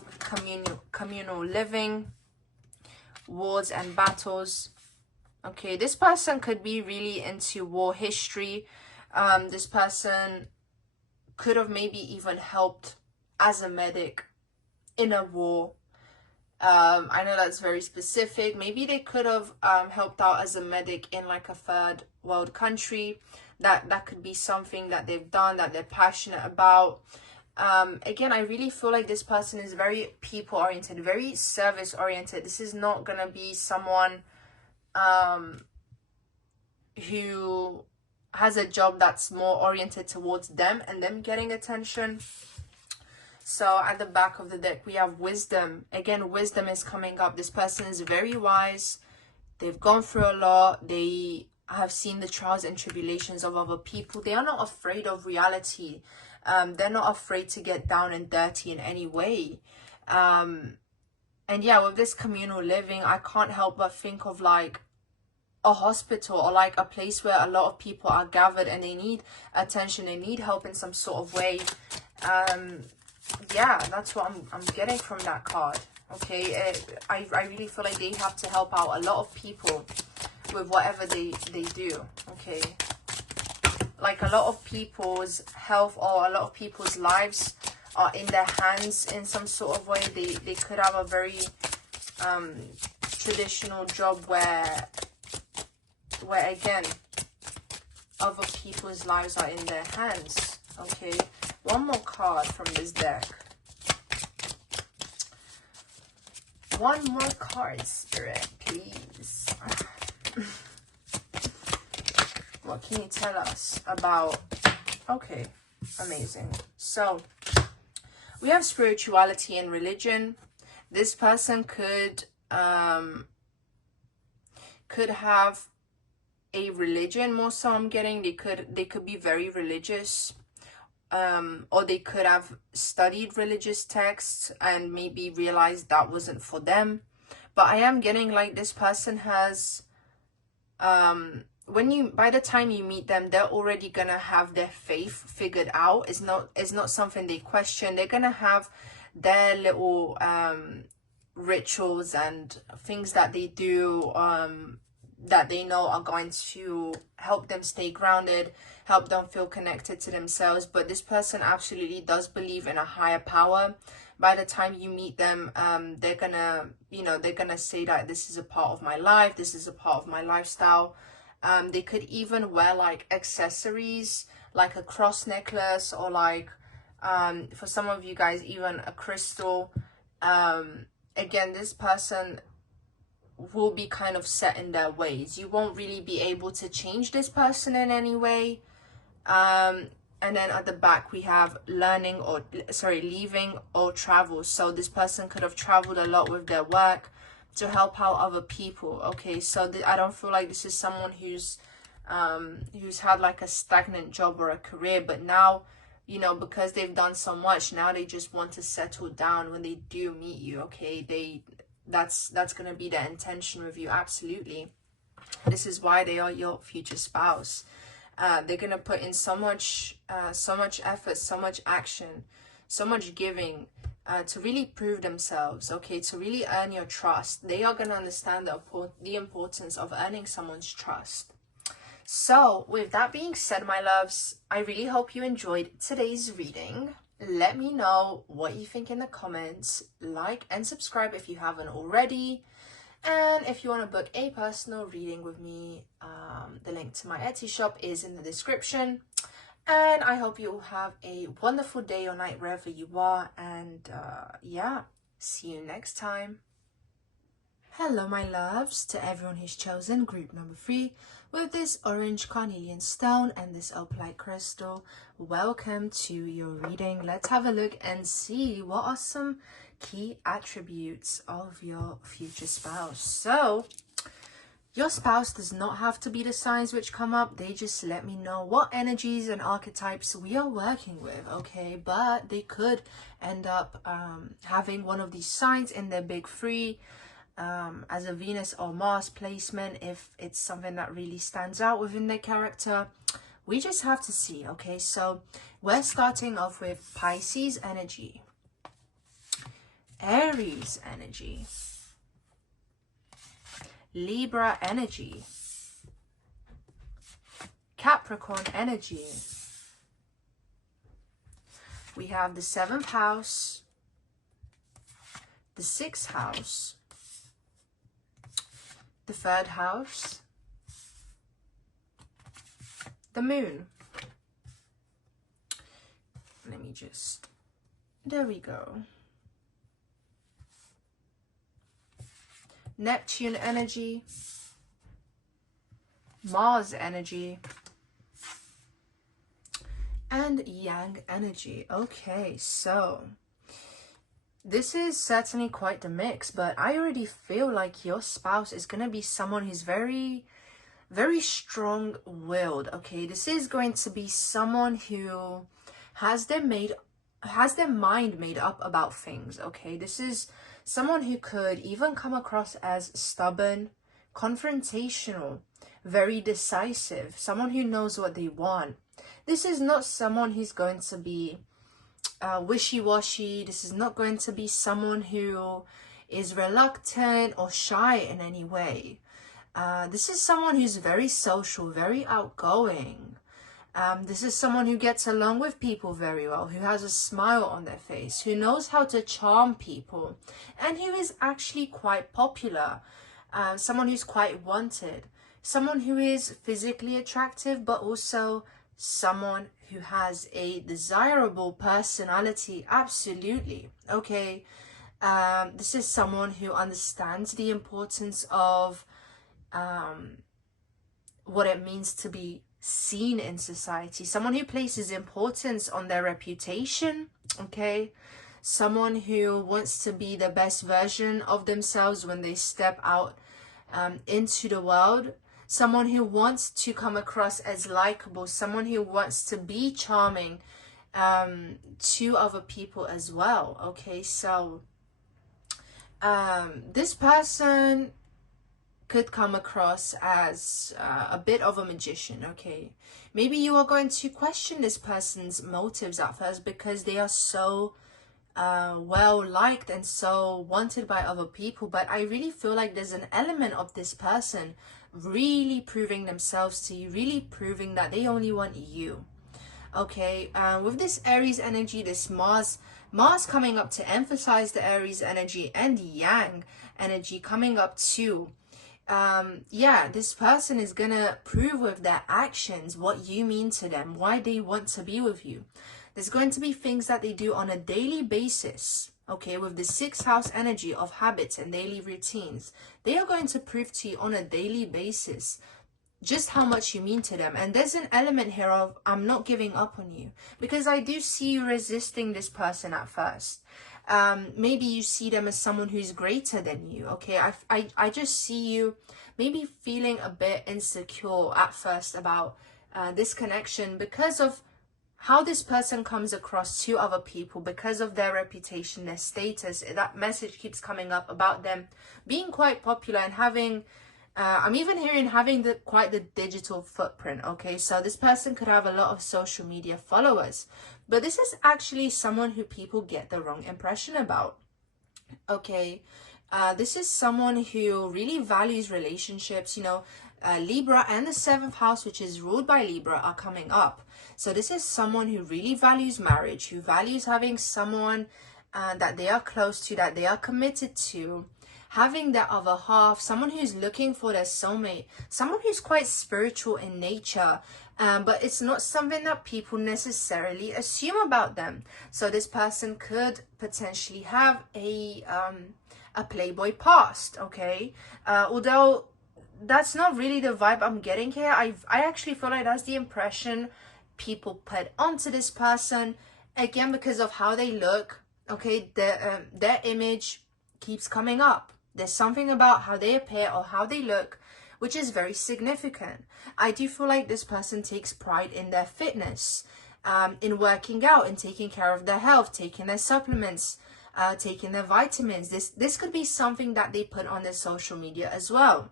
communal living, wars and battles. Okay, this person could be really into war history. This person could have maybe even helped as a medic in a war. I know that's very specific. Maybe they could have helped out as a medic in like a third world country. That could be something that they've done, that they're passionate about. Again, I really feel like this person is very people oriented, very service oriented. This is not gonna be someone who has a job that's more oriented towards them and them getting attention. So at the back of the deck, we have wisdom. Again, wisdom is coming up. This person is very wise. They've gone through a lot. They have seen the trials and tribulations of other people. They are not afraid of reality. They're not afraid to get down and dirty in any way. And yeah, with this communal living, I can't help but think of like a hospital or like a place where a lot of people are gathered and they need attention. They need help in some sort of way. Yeah, that's what I'm getting from that card. Okay, I really feel like they have to help out a lot of people with whatever they do. Okay, like a lot of people's health or a lot of people's lives are in their hands in some sort of way. They could have a very traditional job where again other people's lives are in their hands. Okay, one more card from this deck. One more card, Spirit, please. What can you tell us about... Okay, amazing. So, we have spirituality and religion. This person could have a religion, more so I'm getting. They could be very religious. Or they could have studied religious texts and maybe realized that wasn't for them. But I am getting like this person has, by the time you meet them, they're already gonna have their faith figured out. It's not something they question. They're gonna have their little rituals and things that they do, that they know are going to help them stay grounded, help them feel connected to themselves. But this person absolutely does believe in a higher power. By the time you meet them, they're gonna say that this is a part of my life, this is a part of my lifestyle. They could even wear like accessories, like a cross necklace, or like for some of you guys, even a crystal. Again, this person will be kind of set in their ways. You won't really be able to change this person in any way. And then at the back we have leaving or travel. So this person could have traveled a lot with their work to help out other people. Okay, so I don't feel like this is someone who's had like a stagnant job or a career, but now, you know, because they've done so much, now they just want to settle down when they do meet you. Okay, that's going to be their intention with you. Absolutely. This is why they are your future spouse. They're going to put in so much effort, so much action, so much giving to really prove themselves, okay, to really earn your trust. They are going to understand the importance of earning someone's trust. So with that being said, my loves, I really hope you enjoyed today's reading. Let me know what you think in the comments. Like and subscribe if you haven't already. And if you want to book a personal reading with me, the link to my Etsy shop is in the description. And I hope you all have a wonderful day or night wherever you are. And yeah, see you next time. Hello, my loves, to everyone who's chosen group number 3 with this orange carnelian stone and this opalite crystal. Welcome to your reading. Let's have a look and see what are some key attributes of your future spouse. So your spouse does not have to be the signs which come up. They just let me know what energies and archetypes we are working with, okay? But they could end up having one of these signs in their big 3 as a Venus or Mars placement, if it's something that really stands out within their character. We just have to see, okay? So we're starting off with Pisces energy, Aries energy, Libra energy, Capricorn energy. We have the 7th house, the 6th house, the 3rd house, the moon. Let me just, there we go. Neptune energy, Mars energy, and Yang energy. Okay, so this is certainly quite the mix, but I already feel like your spouse is going to be someone who's very, very strong-willed, okay? This is going to be someone who has their mind made up about things, okay? This is someone who could even come across as stubborn, confrontational, very decisive, someone who knows what they want. This is not someone who's going to be wishy-washy. This is not going to be someone who is reluctant or shy in any way. This is someone who's very social, very outgoing. This is someone who gets along with people very well, who has a smile on their face, who knows how to charm people, and who is actually quite popular. Someone who's quite wanted. someone who is physically attractive, but also someone who has a desirable personality. Absolutely. Okay. This is someone who understands the importance of what it means to be seen in society. Someone who places importance on their reputation. Okay. Someone who wants to be the best version of themselves when they step out into the world. Someone who wants to come across as likable. Someone who wants to be charming to other people as well. Okay, so this person could come across as a bit of a magician. Okay, maybe you are going to question this person's motives at first because they are so well liked and so wanted by other people, but I really feel like there's an element of this person really proving themselves to you, really proving that they only want you. Okay, with this Aries energy, this Mars coming up to emphasize the Aries energy, and Yang energy coming up too. Yeah, this person is gonna prove with their actions what you mean to them, why they want to be with you. There's going to be things that they do on a daily basis, okay, with the 6th house energy of habits and daily routines. They are going to prove to you on a daily basis just how much you mean to them. And there's an element here of, I'm not giving up on you, because I do see you resisting this person at first. Maybe you see them as someone who's greater than you. Okay, I just see you maybe feeling a bit insecure at first about this connection because of how this person comes across to other people, because of their reputation, their status. That message keeps coming up about them being quite popular and having I'm even hearing having quite the digital footprint. Okay, so this person could have a lot of social media followers, but this is actually someone who people get the wrong impression about. Okay, this is someone who really values relationships. You know, Libra and the 7th house, which is ruled by Libra, are coming up. So this is someone who really values marriage, who values having someone that they are close to, that they are committed to, having their other half, someone who's looking for their soulmate, someone who's quite spiritual in nature, but it's not something that people necessarily assume about them. So this person could potentially have a playboy past. Okay, although that's not really the vibe I'm getting here. I actually feel like that's the impression people put onto this person, again because of how they look. Okay, their image keeps coming up. There's something about how they appear or how they look which is very significant. I do feel like this person takes pride in their fitness, in working out and taking care of their health, taking their supplements, taking their vitamins. This could be something that they put on their social media as well.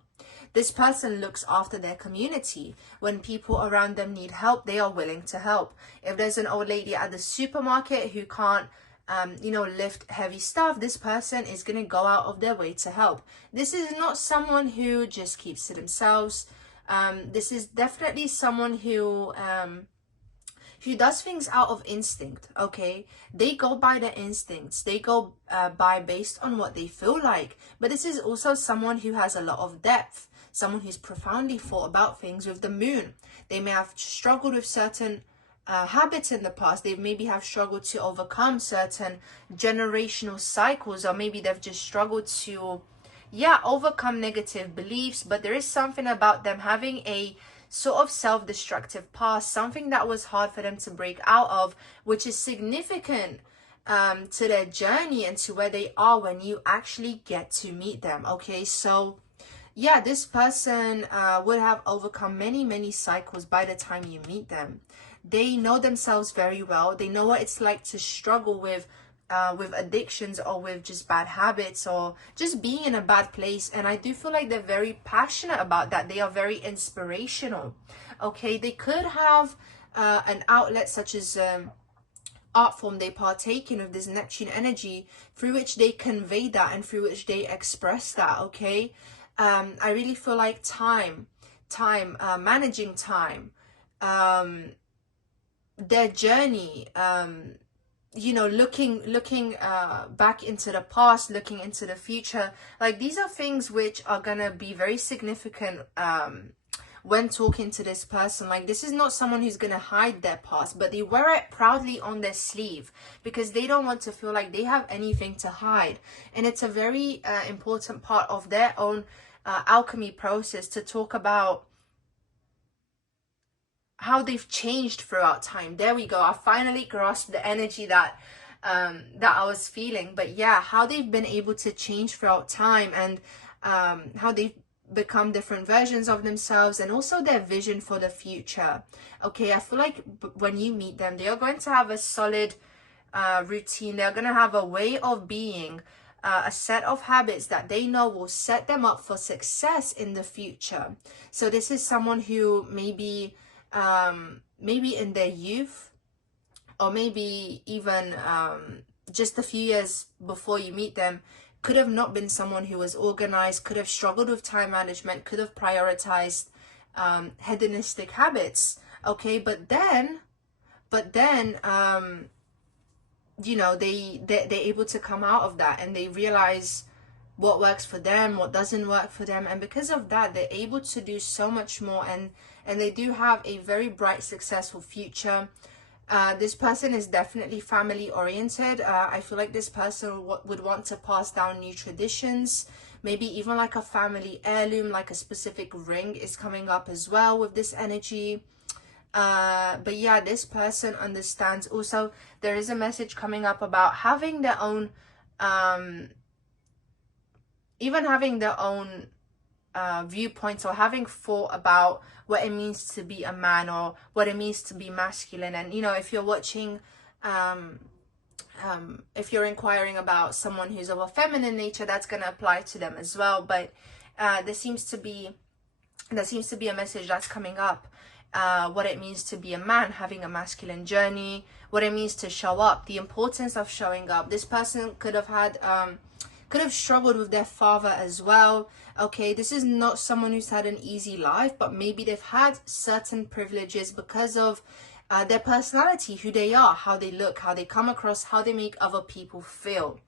This person looks after their community. When people around them need help, they are willing to help. If there's an old lady at the supermarket who can't lift heavy stuff, this person is going to go out of their way to help. This is not someone who just keeps to themselves. This is definitely someone who does things out of instinct. Okay, they go by their instincts, they go by based on what they feel like. But this is also someone who has a lot of depth, someone who's profoundly thought about things. With the moon, they may have struggled with certain habits in the past. They maybe have struggled to overcome certain generational cycles, or maybe they've just struggled to overcome negative beliefs. But there is something about them having a sort of self-destructive past, something that was hard for them to break out of, which is significant to their journey and to where they are when you actually get to meet them. Okay, so yeah, this person would have overcome many cycles by the time you meet them. They know themselves very well. They know what it's like to struggle with addictions, or with just bad habits, or just being in a bad place. And I do feel like they're very passionate about that. They are very inspirational. Okay, they could have an outlet such as art form they partake in with this Neptune energy, through which they convey that and through which they express that. Okay, I really feel like managing time, their journey, looking back into the past, looking into the future. Like, these are things which are gonna be very significant when talking to this person. Like, this is not someone who's going to hide their past, but they wear it proudly on their sleeve because they don't want to feel like they have anything to hide. And it's a very important part of their own alchemy process to talk about how they've changed throughout time. There we go. I finally grasped the energy that I was feeling. But yeah, how they've been able to change throughout time, and how they've become different versions of themselves, and also their vision for the future. Okay, I feel like when you meet them, they are going to have a solid routine. They're going to have a way of being, a set of habits that they know will set them up for success in the future. So this is someone who maybe in their youth, or maybe even just a few years before you meet them, could have not been someone who was organized, could have struggled with time management, could have prioritized hedonistic habits. Okay, but then you know, they're able to come out of that, and they realize what works for them, what doesn't work for them, and because of that, they're able to do so much more, and they do have a very bright, successful future. This person is definitely family oriented. I feel like this person would want to pass down new traditions, maybe even like a family heirloom, like a specific ring is coming up as well with this energy. But yeah, this person understands. Also, there is a message coming up about having their own, even having their own viewpoints, or having thought about what it means to be a man, or what it means to be masculine. And you know, if you're watching, if you're inquiring about someone who's of a feminine nature, that's going to apply to them as well. But there seems to be a message that's coming up, what it means to be a man, having a masculine journey, what it means to show up, the importance of showing up. This person could have had could have struggled with their father as well. Okay, this is not someone who's had an easy life, but maybe they've had certain privileges because of their personality, who they are, how they look, how they come across, how they make other people feel.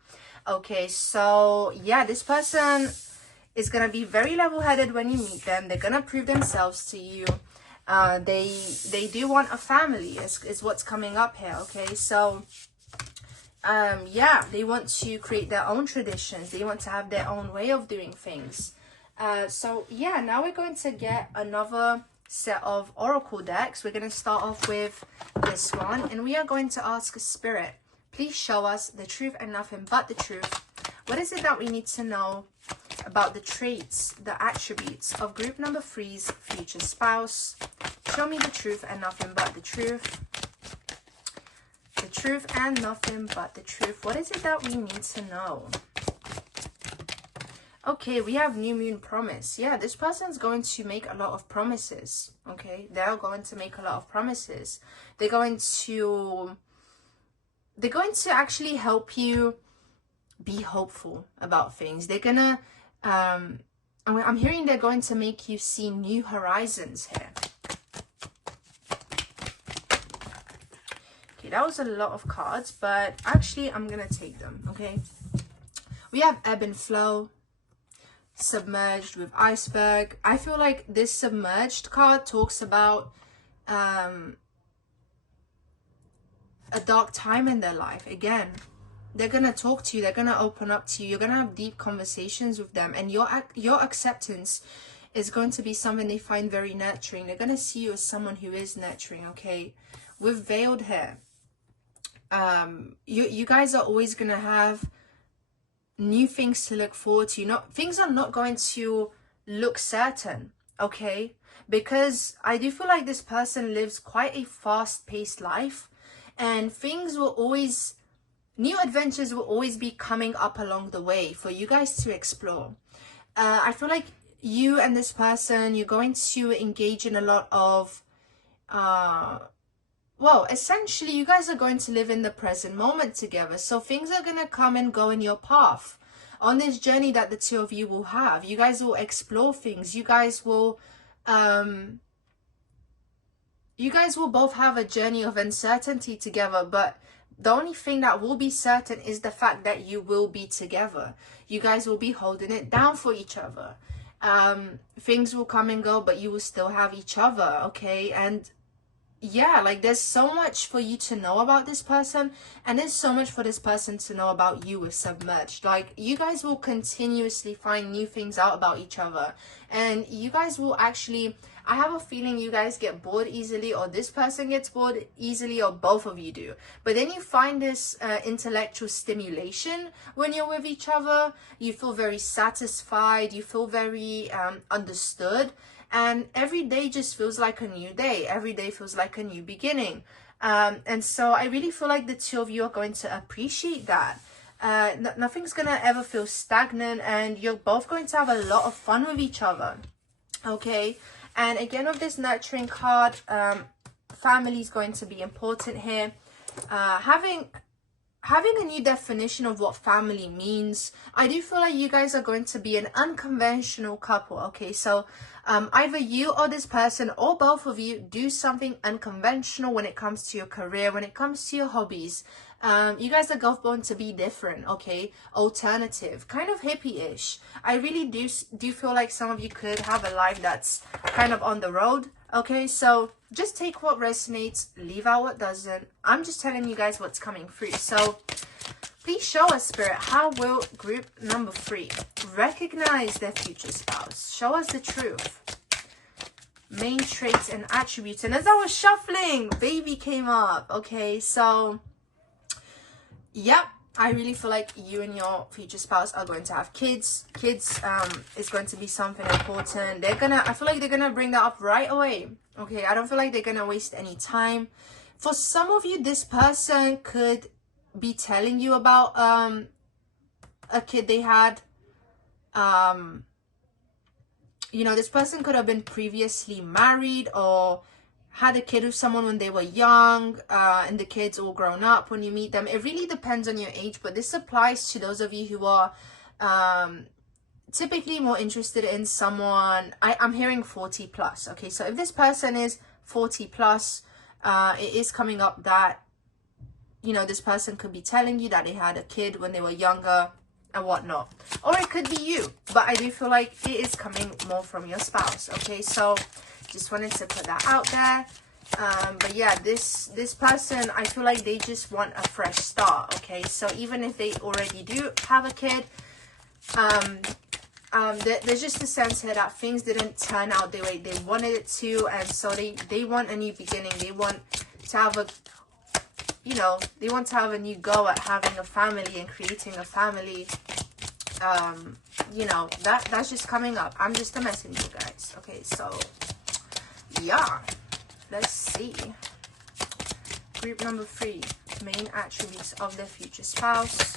Okay, so yeah, this person is going to be very level-headed when you meet them. They're going to prove themselves to you. They do want a family is what's coming up here. Okay, so yeah, they want to create their own traditions. They want to have their own way of doing things. So yeah, now we're going to get another set of oracle decks. We're going to start off with this one, and we are going to ask Spirit, please show us the truth and nothing but the truth. What is it that we need to know about the traits, the attributes of group number 3's future spouse? Show me the truth and nothing but the truth. The truth and nothing but the truth. What is it that we need to know? Okay, we have new moon promise. Yeah, this person's going to make a lot of promises. Okay, they're going to make a lot of promises. They're going to actually help you be hopeful about things. They're gonna I'm hearing they're going to make you see new horizons here. Okay, that was a lot of cards, but actually I'm gonna take them. Okay, we have ebb and flow, submerged with iceberg. I feel like this submerged card talks about a dark time in their life. Again, they're gonna talk to you, they're gonna open up to you, you're gonna have deep conversations with them, and your acceptance is going to be something they find very nurturing. They're gonna see you as someone who is nurturing. Okay, with veiled hair, you guys are always gonna have new things to look forward to. Things are not going to look certain, okay? Because I do feel like this person lives quite a fast-paced life, and things will always, new adventures will always be coming up along the way for you guys to explore. I feel like you and this person, you're going to engage in a lot of well, essentially, you guys are going to live in the present moment together. So things are going to come and go in your path on this journey that the two of you will have. You guys will explore things. You guys will both have a journey of uncertainty together. But the only thing that will be certain is the fact that you will be together. You guys will be holding it down for each other. Things will come and go, but you will still have each other, okay? And yeah, like there's so much for you to know about this person, and there's so much for this person to know about you with Submerged. Like, you guys will continuously find new things out about each other, and you guys will actually, I have a feeling you guys get bored easily, or this person gets bored easily, or both of you do. But then you find this intellectual stimulation when you're with each other. You feel very satisfied, you feel very understood. And every day just feels like a new day. Every day feels like a new beginning. And so I really feel like the two of you are going to appreciate that. Nothing's going to ever feel stagnant, and you're both going to have a lot of fun with each other. Okay. And again, with this nurturing card, family is going to be important here. Having a new definition of what family means. I do feel like you guys are going to be an unconventional couple, okay? So either you or this person, or both of you, do something unconventional when it comes to your career, when it comes to your hobbies. You guys are both born to be different, okay? Alternative, kind of hippie-ish. I really do feel like some of you could have a life that's kind of on the road, okay? So just take what resonates, leave out what doesn't. I'm just telling you guys what's coming through. So please show us, Spirit, how will group number 3 recognize their future spouse? Show us the truth. Main traits and attributes. And as I was shuffling, baby came up, okay? So yep, I really feel like you and your future spouse are going to have kids. Kids is going to be something important. I feel like they're gonna bring that up right away. Okay, I don't feel like they're gonna waste any time. For some of you, this person could be telling you about a kid they had. You know, this person could have been previously married, or had a kid with someone when they were young, and the kids all grown up when you meet them. It really depends on your age, but this applies to those of you who are typically more interested in someone. I'm hearing 40 plus. Okay, so if this person is 40 plus, it is coming up that, you know, this person could be telling you that they had a kid when they were younger and whatnot, or it could be you, but I do feel like it is coming more from your spouse. Okay, so just wanted to put that out there. But yeah, this person, I feel like they just want a fresh start. Okay, so even if they already do have a kid, there's just a sense here that things didn't turn out the way they wanted it to, and so they want a new beginning. They want to have a, you know, they want to have a new go at having a family and creating a family. You know, that's just coming up. I'm just a messenger, guys. Okay, so yeah, let's see. Group number 3, main attributes of their future spouse.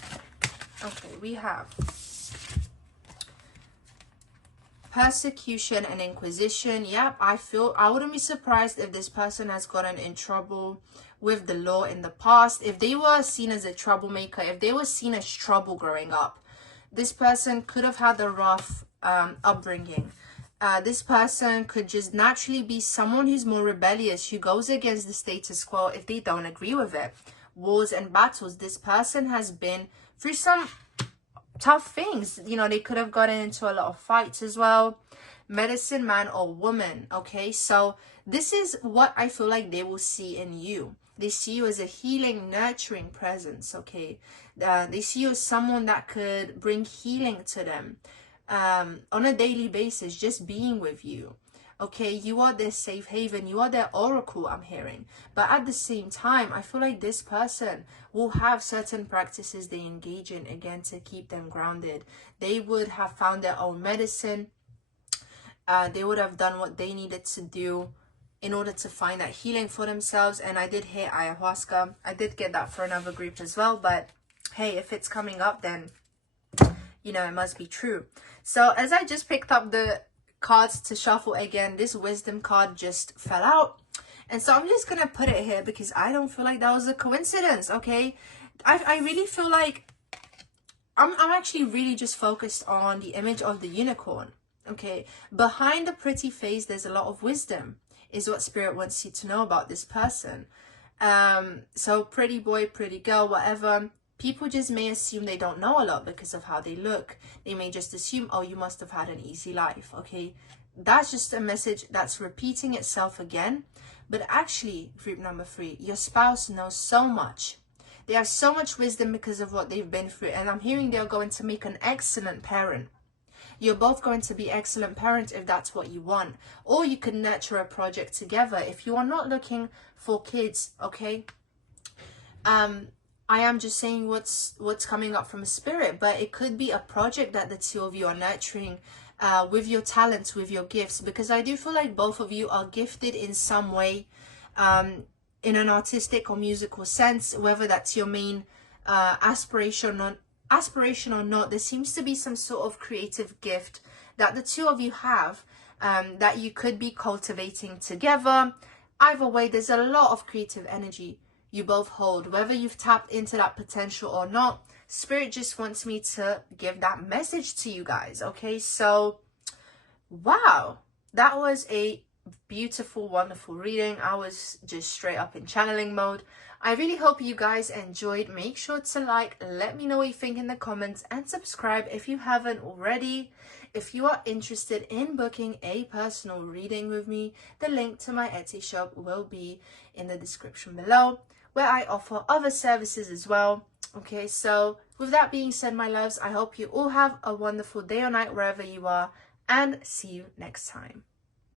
Okay, we have persecution and inquisition. Yep, I wouldn't be surprised if this person has gotten in trouble with the law in the past. If they were seen as a troublemaker, if they were seen as trouble growing up, this person could have had a rough upbringing. This person could just naturally be someone who's more rebellious, who goes against the status quo if they don't agree with it. Wars and battles. This person has been through some tough things. You know, they could have gotten into a lot of fights as well. Medicine man or woman. Okay, so this is what I feel like they will see in you. They see you as a healing, nurturing presence. Okay, they see you as someone that could bring healing to them on a daily basis, just being with you. Okay, you are their safe haven, you are their oracle, I'm hearing. But at the same time, I feel like this person will have certain practices they engage in, again, to keep them grounded. They would have found their own medicine. They would have done what they needed to do in order to find that healing for themselves. And I did hear ayahuasca. I did get that for another group as well. But hey, if it's coming up, then, you know, it must be true. So as I just picked up the cards to shuffle again, this wisdom card just fell out, and so I'm just gonna put it here because I don't feel like that was a coincidence. Okay, I really feel like I'm actually really just focused on the image of the unicorn. Okay, behind the pretty face there's a lot of wisdom, is what Spirit wants you to know about this person. So pretty boy, pretty girl, whatever, People just may assume they don't know a lot because of how they look. They may just assume, oh, you must have had an easy life, okay? That's just a message that's repeating itself again. But actually, group number 3, your spouse knows so much. They have so much wisdom because of what they've been through. And I'm hearing they're going to make an excellent parent. You're both going to be excellent parents if that's what you want. Or you can nurture a project together if you are not looking for kids, okay? I am just saying what's coming up from spirit, but it could be a project that the two of you are nurturing with your talents, with your gifts, because I do feel like both of you are gifted in some way, in an artistic or musical sense, whether that's your main aspiration or not. There seems to be some sort of creative gift that the two of you have, that you could be cultivating together. Either way, there's a lot of creative energy you both hold, whether you've tapped into that potential or not. Spirit just wants me to give that message to you guys, okay? So, wow, that was a beautiful, wonderful reading. I was just straight up in channeling mode. I really hope you guys enjoyed. Make sure to like, let me know what you think in the comments, and subscribe if you haven't already. If you are interested in booking a personal reading with me, the link to my Etsy shop will be in the description below, where I offer other services as well. Okay, so with that being said, my loves, I hope you all have a wonderful day or night wherever you are, and see you next time.